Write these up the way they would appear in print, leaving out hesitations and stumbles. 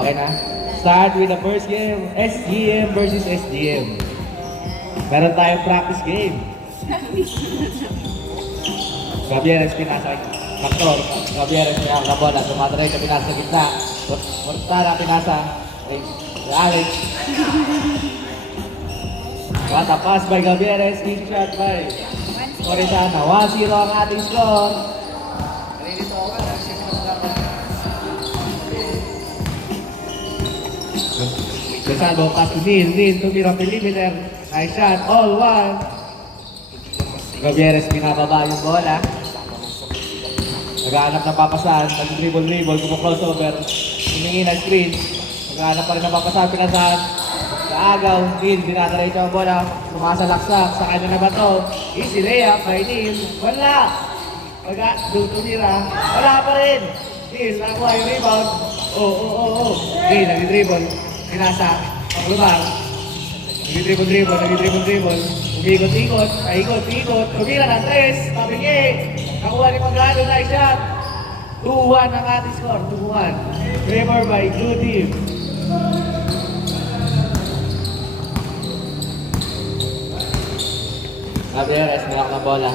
Okay na? Start with the first game, SGM versus SGM. Meron tayong practice game. Gabieres pinasa Factor. Gabieres pinasa na bola. Tumatry ka pinasa sa gitna. Portara pinasa kay Alex. What a pass by Gabieres. Big shot by Corizana. 1-0 ang ating score. Gonzalo, pass to Neil to Miro perimeter. Nice shot, all one. Gabieres pinababa yung bola. Naghahanap ng papasan, nag-dribble, kumu-crossover. Humingi ng screen. Naghahanap pa rin ng papasan, pinasahan. Sa agaw, Neil, dinadaray siya ang bola. Sumasalaksak, sa kanya na ba to? Easy layup by Neil. Wala! Tumira. Wala pa rin! Neil, nakuha yung rebound. Oh. Neil, nag-dribble. Pinasa, panglubar. Nag-dribble. Umikot-ikot, paikot-ikot. Tumira ng 3, tabingi. Nakuha ni Magano, nice shot. 2-1 ang ating score, 2-1. Favor by blue team. Gabieres, nilak ng bola.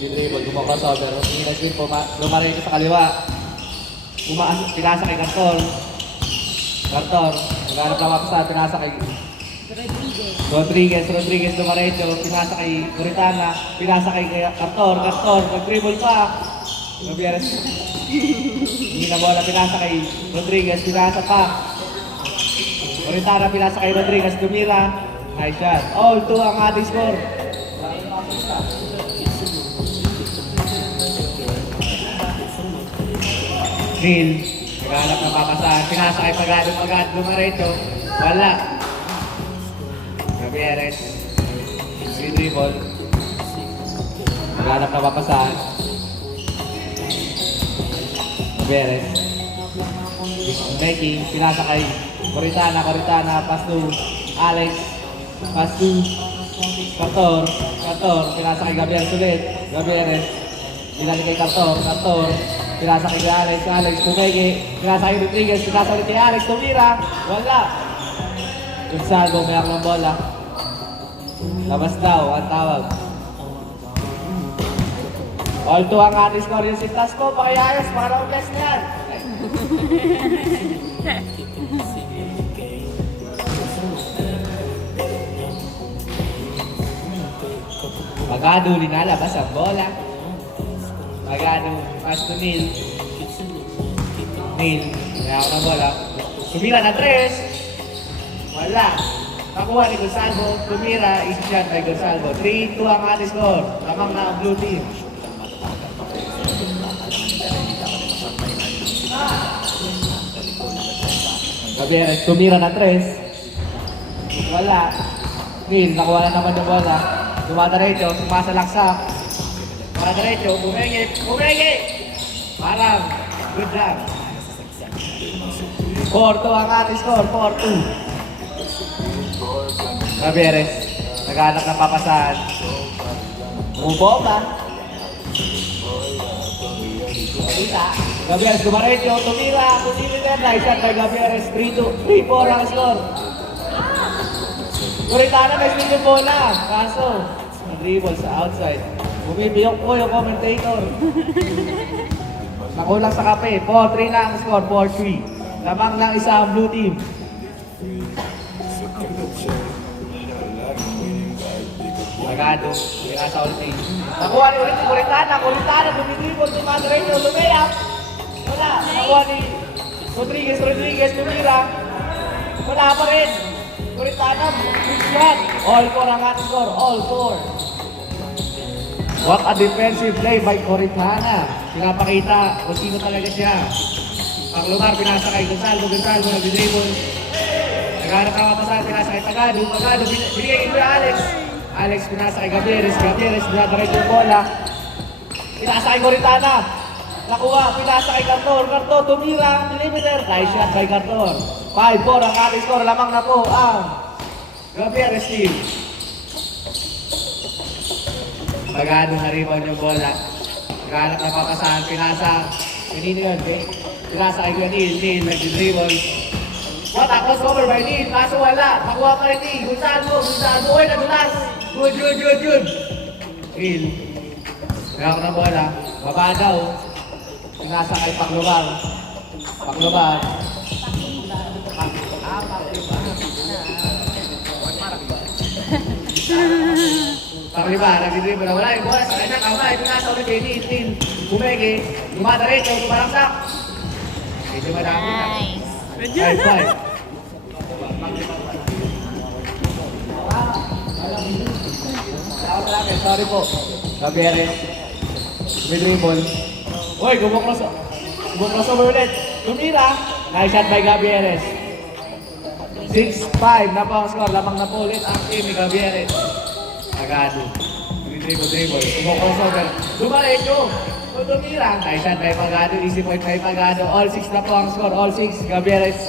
Dribble, gumawa-crossover. Hindi na screen po, lumarin sa kaliwa. Pinasa kay Cartor. Naghanap lang ako sa pinasa kay Rodriguez dumaretso, pinasa kay Corizana, pinasa kay Cartor, nag-dribble pa. Gabieres. Hindi na bola, pinasa kay Rodriguez, pinasa pa. Corizana, pinasa kay Rodriguez, tumira. Nice shot. All 2 ang ating score. Neil. Naghanap ng papasahan, pinasa kay Pagad, lumaretso, wala. Gabieres, dribble. Naghanap ng papasahan. Gabieres. Becky, pinasa kay Corizana, pass to Alex, pass to Cartor, pinasa kay Gabieres ulit. Gabieres, pinasa kay Cartor. Pinasa kay Alex tumegi. Pinasa kay Rodriguez, pinasa ulit kay Alex, tumira. Wala. Gonzalo, may akong bola. Labas daw, ang tawag. All 2 ang ating score. Yung sintas ko, pakiayos, para mag-guess na yan. Magado, linalabas ang bola. Magano, pass to Neil. May ako ng bola. Tumira na 3. Wala. Nakuha ni Gonzalo. Tumira, easy shot by Gonzalo. 3-2 ang ating score. Lamang na ang blue team. Gabieres, tumira na 3. Wala. Neil, nakuha na naman yung bola. Dumadaretso, sumasalaksak. Dumadaretso, bumenge! Parang, good job. 4-2 ang ating score, 4-2. Gabieres, naghanap ng papasahan. Bumomba. Gabieres, dumaretso, tumira, nice shot by Gabieres, 3-4 ang score. Corizana, may spin yung bola. Kaso, nag-dribble sa outside. Bumibiyok po yung commentator. Nakulang sa kape. 4-3 na ang score, 4-3. Lamang lang isa ang blue team. Magado, pinasa ulit. Nakuha ni ulit si Corizana, bumidribble, dumadribble, lumayap. Wala, nakuha ni Rodriguez, tumira. Wala pa rin. Corizana, big shot. All 4 ang ating score, all 4. What a defensive play by Corizana. Pinapakita kung sino talaga siya. Paglumar, pinasa kay Gonzalo, nag-dribble. Naghanap ka mapasahan, pinasa kay Pagado, binigay kay Alex, pinasa kay Gabieres, dinadaret yung bola. Pinasa kay Corizana. Nakuha, pinasa kay Cartor, tumira, perimeter. Nice shot by Cartor. 5-4 ang ating score, lamang na po ang Gabieres team. Pagado na rebound yung bola. Naghanap na papasahan, pinasa. Pinasa kay Neil, nag-dribble. Wata, crossover by Neil. Kaso wala. Nakuha pa rin Neil. Gonzalo. Uy, nadulas. Good. Neil. Kaya ako ng bola. Baba daw. Nasa kay Paklubar. Paklubar, nagdidribble na wala yung bola sa kanya. Kamay, pinasa ulit kay Neil. Bumeke. Dumadaretso. Tumarangsak. Medyo madami na. Nice. Sorry po. Gabieres. Dribble. Uy, gumukrosover ulit. Tumira. Nice shot by Gabieres. 6-5 na po ang score. Lamang na po ulit ang team ni Gabieres. Agado. Dribble. Gumukrosover. Dumaretso. Tumira. Nice shot by Pagado. Easy point by Pagado. All 6 na po ang score. All 6. Gabieres.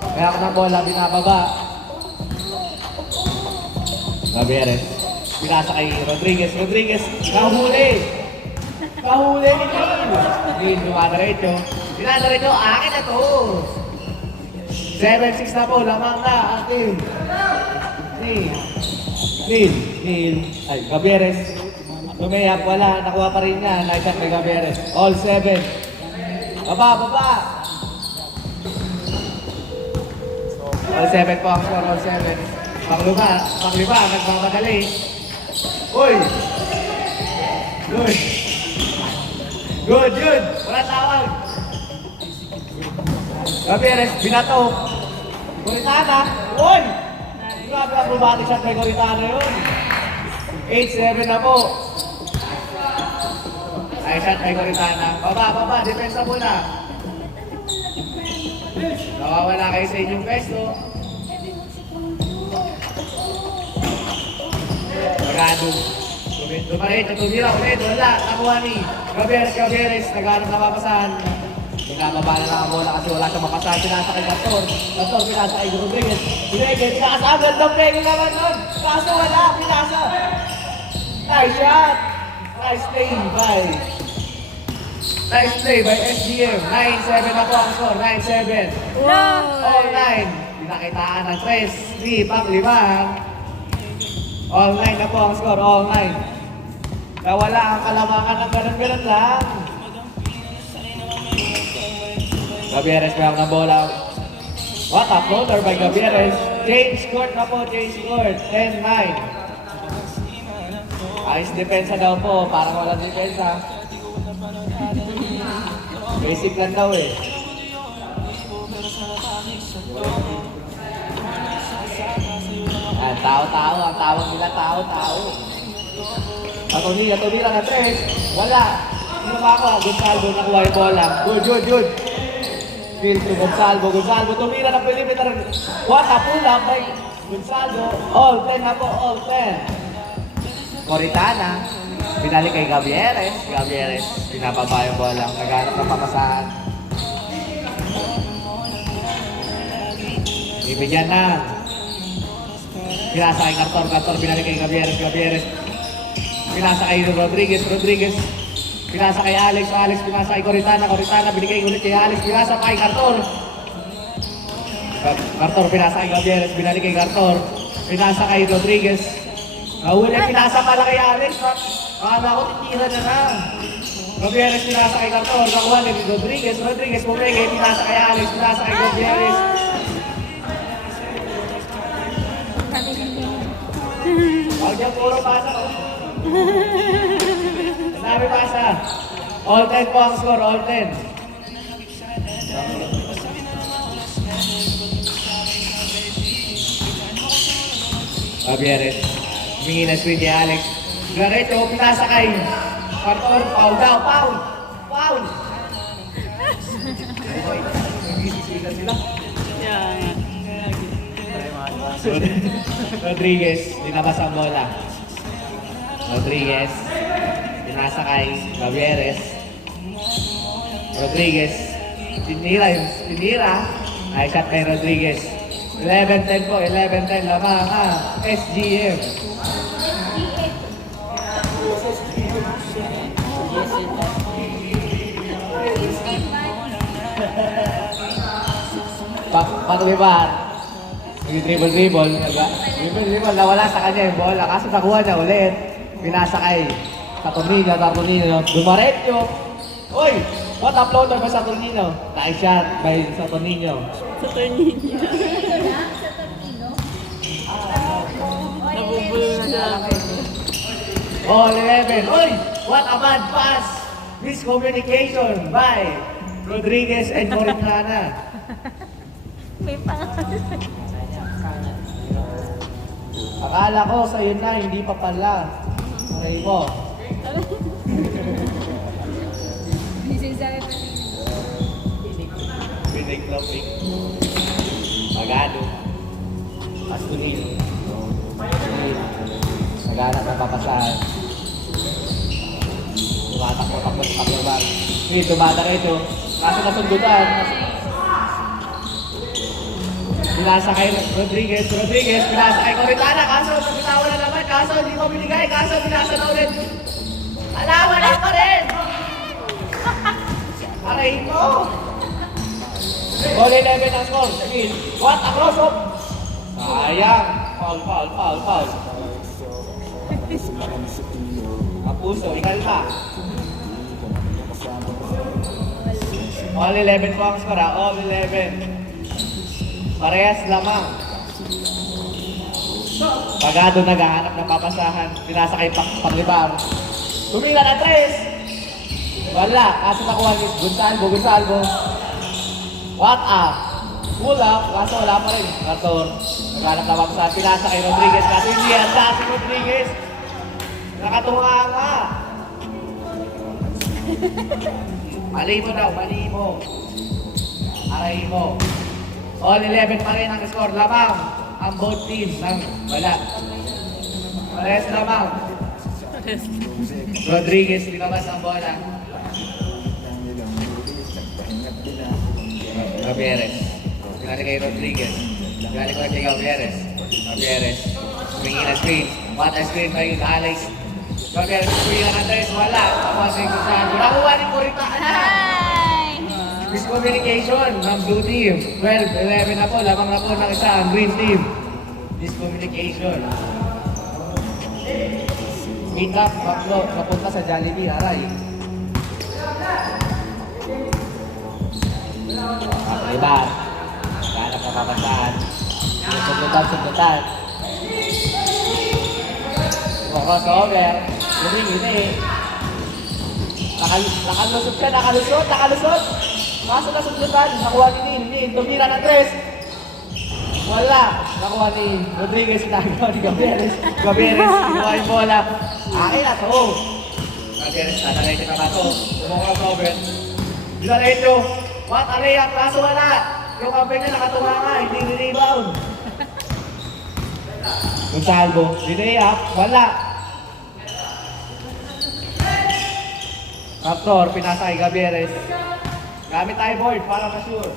Kaya ko ng bola. Binababa. Gabieres. Pinasa kay Rodriguez. Kahuli ni Neil. Dumadaretso. Dinadaretso. Akin na to. 7-6 na po. Lamang na ang team. Neil. Ay, Gabieres. Lumayap. Wala. Nakuha pa rin niya. Nice shot kay Gabieres. All 7. Baba. All 7 po ang score. All 7. Pakliba. Nagmamadali. Uy! Good! Wala tawag! Gabieres, binato! Coritana! Uy! Grabe ang bumati shot kay Coritana yun! 8-7 na po! Ay shot kay Coritana. Baba! Depensa muna! Nawawala kayo sa inyong pwesto. Magado. Dumaretso, tumira ulit. Wala. Nakuha ni Gabieres. Naghanap na mapasahan. Nagkababa na lang ang bola kasi wala siyang mapasahan. Pinasa kay Pastor. Pinasa kay Rodriguez. Pinasa agad ng pego naman nun. Kaso wala. Pinasa. Nice shot. Nice play by SGM. 9-7 na po ang score. 9-7. All 9. Pinakitaan ng 3 Pakliban. All 9 na po ang score, all 9. Nawala ang kalamangan ng ganun lang. Gabieres may ang bola. What a floater by Gabieres. Change court na po, 10-9. Ayos depensa daw po, parang walang depensa. Basic lang daw eh. Tao. Ang tawag nila tao. Tumira na 3. Wala. Sino ba ako? Gonzalo nakuha yung bola. Good. Field to Gonzalo. Tumira ng perimeter. What a pull-up by Gonzalo. All 10 na po. All 10. Coritana. Binalik kay Gabieres. Pinapaba yung bola. Naghanap ng papasahan. Ibigyan na. Pinasa kay Cartor, binalik kay Gabieres. Pinasa kay Rodriguez. Pinasa kay Alex, pinasa kay Coritana, binigay ulit kay Alex, pinasa kay Cartor. Pinasa kay Gabieres, binalik kay Cartor. Pinasa kay Rodriguez. Nahuli, pinasa pala kay Alex. Akala ko titira na lang. Gabieres pinasa kay Cartor, nakuha ni Rodriguez bumigay, pinasa kay Alex, pinasa kay Gabieres. Huwag niya puro pasa ko. Sabi pasa. All 10 po ang score, all 10. Gabieres. Humingi na screen ni Alex. Gareto, pinasa kay Cartor. Foul daw, foul. Nagisisigan sila. Rodriguez, dinabas ang bola. Pinasa kay Gabieres. Tinira. Ay, shot kay Rodriguez. 11-10 po, 11-10 lamang SGM. Paklibar. Dribble. Dribble, nawala sa kanya yung bola. Kaso nakuha niya ulit. Pinasa kay Saturnino. Dumaretso. Uy! What uploader ba Saturnino? Nice shot by Saturnino. Sa tornilyo. Nabubulong na siya. All 11. Uy! What a bad pass! Miscommunication by Rodriguez and Corintana. May pangalan. Akala ko sa'yo na, hindi pa pala. Aray mo. Pinig clubbing. Pagado. Pastunil. Naghanap ng papasahan. Tumatakbo sa paklaban. Hindi, tumata rito. Kaso nasundutan. Pinasa kay Rodriguez, pinasa kay Corintana, kaso napitawan na naman, kaso hindi mo binigay, kaso pinasa na ulit. Wala pa rin! Aray mo! Goal 11 ang score, sige. What a cross-up! Sayang! Foul. Kapuso, ikalma. All 11 po ang score, all 11. Parehas lamang. Pagado naghahanap ng papasahan. Pinasa kay Paglibar. Tumila na 3. Wala. Kaso nakuha ni Gonzalvo. What a pull up. Kaso wala pa rin. Karton. Naghahanap ng papasahan. Pinasa kay Rodriguez. Kaso hindi handa si Rodriguez. Nakatunga nga. Mali mo daw. Aray mo. All 11 pa rin ang score. Lamang ang both teams ng wala. Parehas lamang. Rodriguez, linabas ang bola. Gabieres. Pinali kay Rodriguez. Pinali ko kay Gabieres. Swinging na screen. What a screen by Alex. Gabieres, swinging na Andres. Wala. Tapos yung Gonzalo. Nakuha ni Corintana. Miscommunication ng blue team. 12-11 na po. Lamang na po ng isa ang green team. Miscommunication. Meet up, baklo, napunta sa Jollibee, aray. Iba. Ganap na papasahan. Sundutan. Crossover. Gini. Nakalusot. Kaso nasundutan, nakuha ni tumira ng 3. Wala. Nakuha ni Rodriguez, nagawa ni Gabieres. Kinuha yung bola. Akin na to. Gabieres, tatalayin na ba to? Crossover. Dilarecho. What a layup, kaso wala. Yung kampe niya nakatunga nga, hindi ni-rebound. Gonzalvo, layup, wala. Raptor, pinasa kay Gabieres. Gamit tayo board para ma-sure.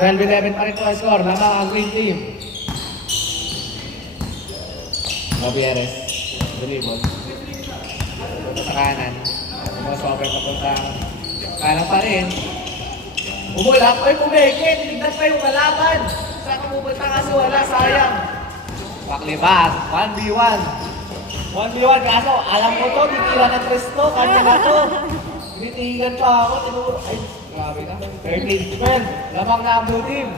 12-11 pa rin po ang score. Lamang ang green team. Gabieres. Dribble. Punta sa kanan. Crossover papunta. Kanan pa rin. Umulak. Ay, pumigit. Tinignan pa yung kalaban. Saan ka pupunta kaso wala. Sayang. Paklibar. 1v1. 1v1 kaso. Alam ko to. Titira ng 3 to. Kanya na to. Tinitigan pa ako. Tinuro. Ay, grabe na. 13-12. Lamang na ang blue team.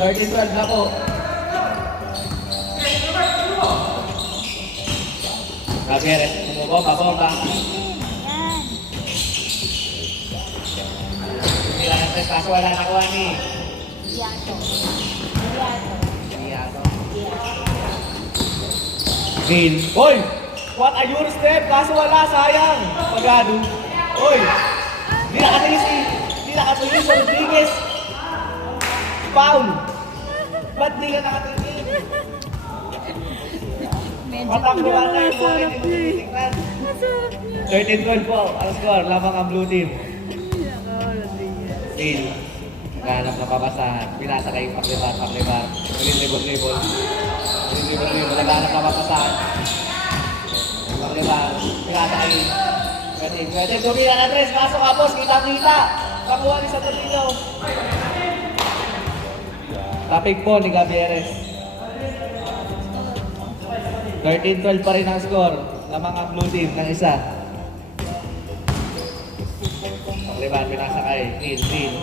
13-12 na po. Gabieres. Bomba. Titira ng 3 kaso wala nakuha ni Diato. Green. Hoy! What a your step! Kaso wala, sayang! Pagado. Hoy! Di nakatuloy sa Rodriguez. Foul! Ba't di ka nakatuloy? Patakbuhan na yung bola, hindi mo tinitignan. 13-12 po, ang score, lamang ang blue team. Green. Naghanap na papasahan. Pinasa kay Paklibar. Dribble. Naghanap na papasahan. Paklibar. Pinasa kay Pwede. Tumila na 3. Kaso kapos. Kita. Nakuha ni Saturnino. Topic po ni Gabieres. 13-12 pa rin ang score. Lamang ang blue team ng isa. Pakliban, pinasakay. Clean.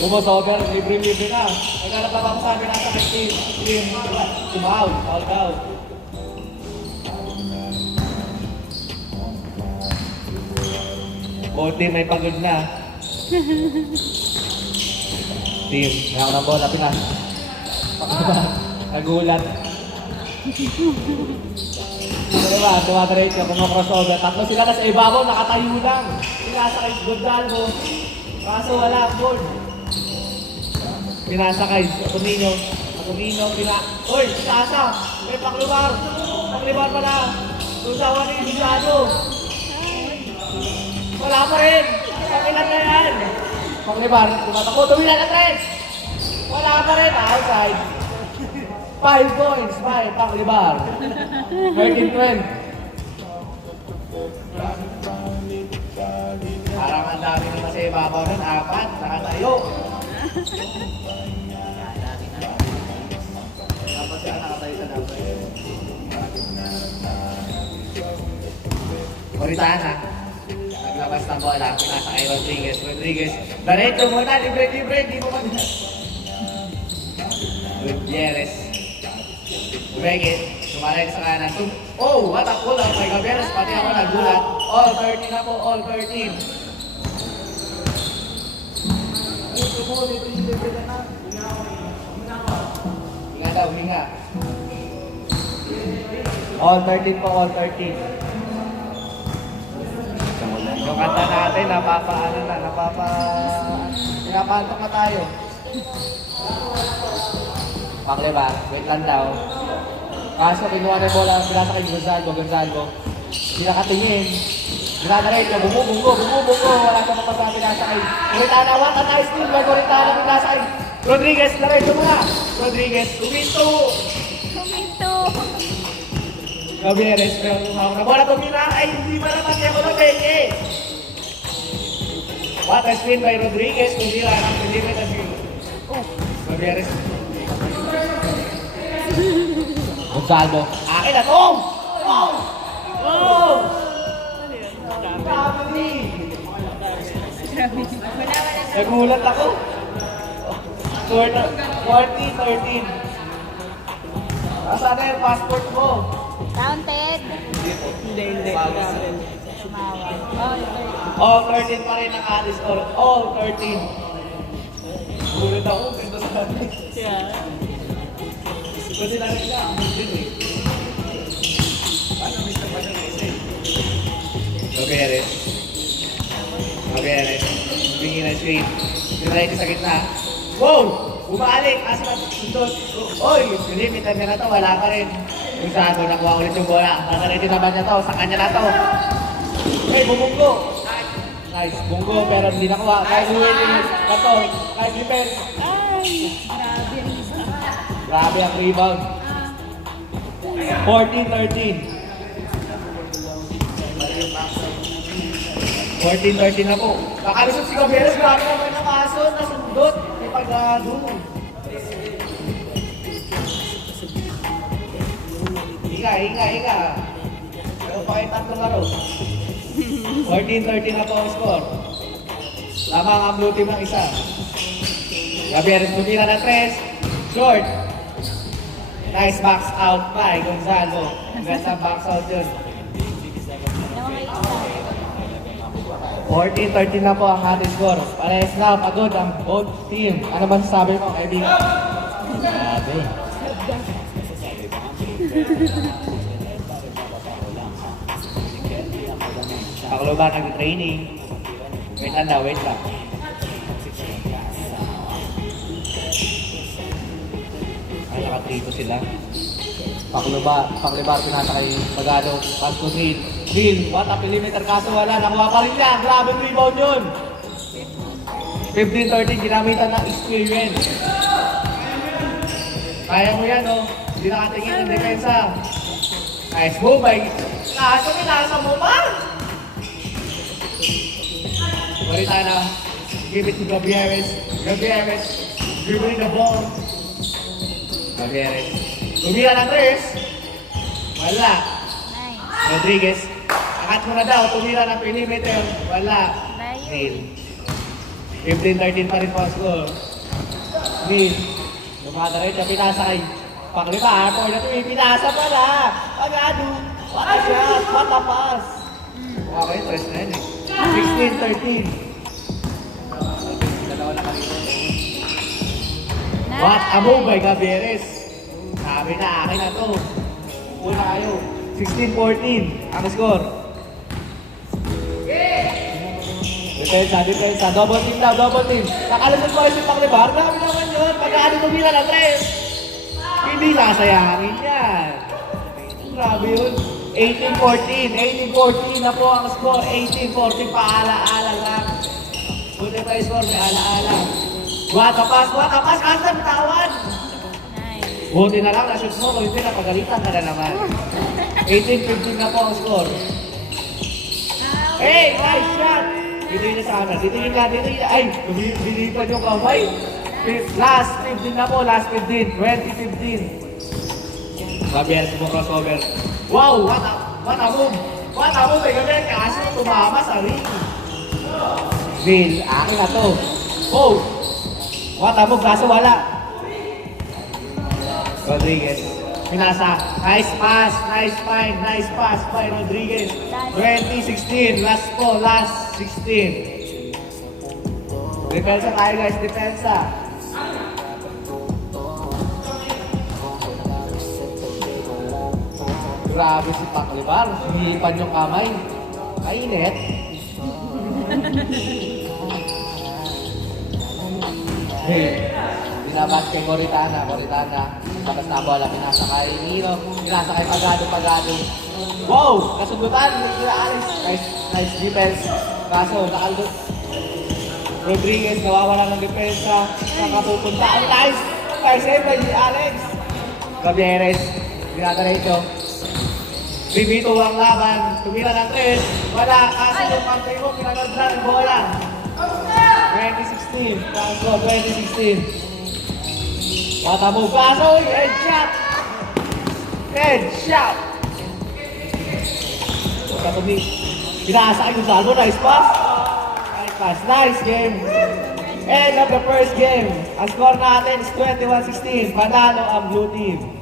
Umos over, libre na. Naglalap lang ako sa pinasakay. Clean. Tumaw. Foul out. Both team may pagod na. Team, ngayon ng bola, Pinas. Nagulat. Diba, tumatarik ka, crossover. Tatlo sila na sa ibabaw, nakatayo lang. Pinasakay Gonzalo. Kaso wala ang board. Pinasakay, Atumino, Uy, Sasa, may paklubar. Paklubar pala. Tusawa ni Gonzalo. Wala pa rin. Pakilan na yan. Paklibar, tumatakbo, tumila na tres. Wala pa rin, outside. 5 points, 5, Paklibar. 13-12. Parang ang dami naman sa ibabaw nun, 4, nakatayo. Dapat siya nakatayo sa dapat. Moritana. Naglabas na bola, pinasa kay Rodriguez. Diretso muna, libre, di mo man. Gutierrez. Umegit, sumalay sa kanan. Oh, what a pull out by Gabieres, pati ako nagulat. All 13 na po, all 13. Hinga. All 13 po, all 13. Yung kanta natin, pinapantok na tayo. Pakliba, wait lang daw. Kaso kinuha na yung bola, pinasa kay Gonzalo. Hindi nakatingin. Ginagalit niya, bumubunggo. Wala sa mapasa, pinasa kay Moritana. What a nice steal by Moritana, pinasa kay Rodriguez. Diretso muna. Rodriguez, uminto. Gabieres, pero tumawag na bola, tumira. Ay, hindi ba naman niya ko na peke. What a spin by Rodriguez, tumira ng Pilipinas na siya. Gabieres. Gonzalo, akin na to! Oh! Grabe! Nagulat ako. 40-13. Nasaan na yung passport mo? Counted. Hindi. Sumawa. All 13 pa rin ang alis or all 13. Gulat ako, ganda sa atin. Yeah. Kasi lang nila, paano Mr. Passion kasi? Gabieres. Bingi na screen. Pinalay ko sa gitna. Wow! Bumalik! Asa na sundot? Oy! Limitan niya na to, wala pa rin. Kung saan ko nakuha ulit yung bola. Nakaready naman niya to, sa kanya na to. Okay, bumunggo! Nice, bunggo pero hindi nakuha. Kahit huwili, kato, kahit defense. Grabe ang rebound. 14-13. 14-13 na po. Nakalisot si Gabieres, grabe naman ang kaso. Nasundot. May pag-ado. Hinga. Pero pa kayo tatlong laro. 14-13 na po ang score. Lamang ang blue team ng isa. Gabieres tumira na 3. Short. Nice box out by Gonzalo. Ganda box out yun. 14-13 na po ang ating score. Parehas na, pagod ang both team. Ano ba sabi mo, kaibigan? Grabe. Paklo ba nag-training? Wait lang. Ay, nakatrito sila. Paklibar, pinasa kay Magado. Pass to Green, what a perimeter, kaso wala. Nakuha pa rin niya. Grabe yung rebound yun. 15-13, ginamitan ng experience. Kaya mo yan, oh. Hindi nakatingin ng depensa. Nice move by... Kaso pinasa mo pa! Moritana, give it to Gabieres. dribbling the ball. Gabieres. Tumira ng 3. Wala. Nice. Rodriguez. Angat mo na daw, tumira ng perimeter. Wala. Layo. Neil. 15-13 pa rin po ang score. Neil. Lumadarit na pinasa kay Panglima. Arthur na tuwi. Pinasa pala. Pagado. What a shot. What a pass. Okay, stress na yun eh. 16-13. Dalawa na kami. What a move by Gabieres. Sabi na, akin na to. Una kayo. 16-14 ang score. Depensa. Double team daw, double team. Nakalusot mo si Paklibar. Grabe naman yun. Pag-aano tumira na 3. Hindi sasayangin yan. Grabe yun. 18-14 na po ang score. 18-14 paala-ala lang. Buti tayo score, may ala-ala. Watapas. Kastan, tawan. Nice. Buti na lang, na-shoot mo. Kung hindi, napagalitan ka na naman. 18-15 na po ang score. Hey, nice shot! Dito yun sa amin. Dito yun. Ay, binipad yung kamay. Last 15 na po, last 15. 20-15. Gabriel, mo crossover. Wow, what a move. What a move, Gabriel. Kaso tumama sa ring. Bill, akin na to. Oh! What a move, kaso wala. Rodriguez. Pinasa. Nice pass by Rodriguez. 20-16. Last po, last 16. Depensa tayo guys, depensa. Grabe si Paklibar. Hinipan yung kamay. Kainit. Hey. Binabat kay Coritana. Tapos na bola, pinasa kay Nino. Pinasa kay Pagado. Wow! Kasundutan. Nice defense. Kaso, nakaldo. Rodriguez, nawawala ng depensa. Nakapupunta. Nice save by Alex. Gabieres. Binata na ito. 3v2 ang laban. Tumira ng 3. Wala. Kaso yung pantay mo, pinagod na ng bola. 2016. Kaso, 2016. What a move. Kaso, headshot. Katabi. Pinasa kay Gonzalo. Nice pass. Nice game. End of the first game. Ang score natin is 21-16. Panalo ang blue team.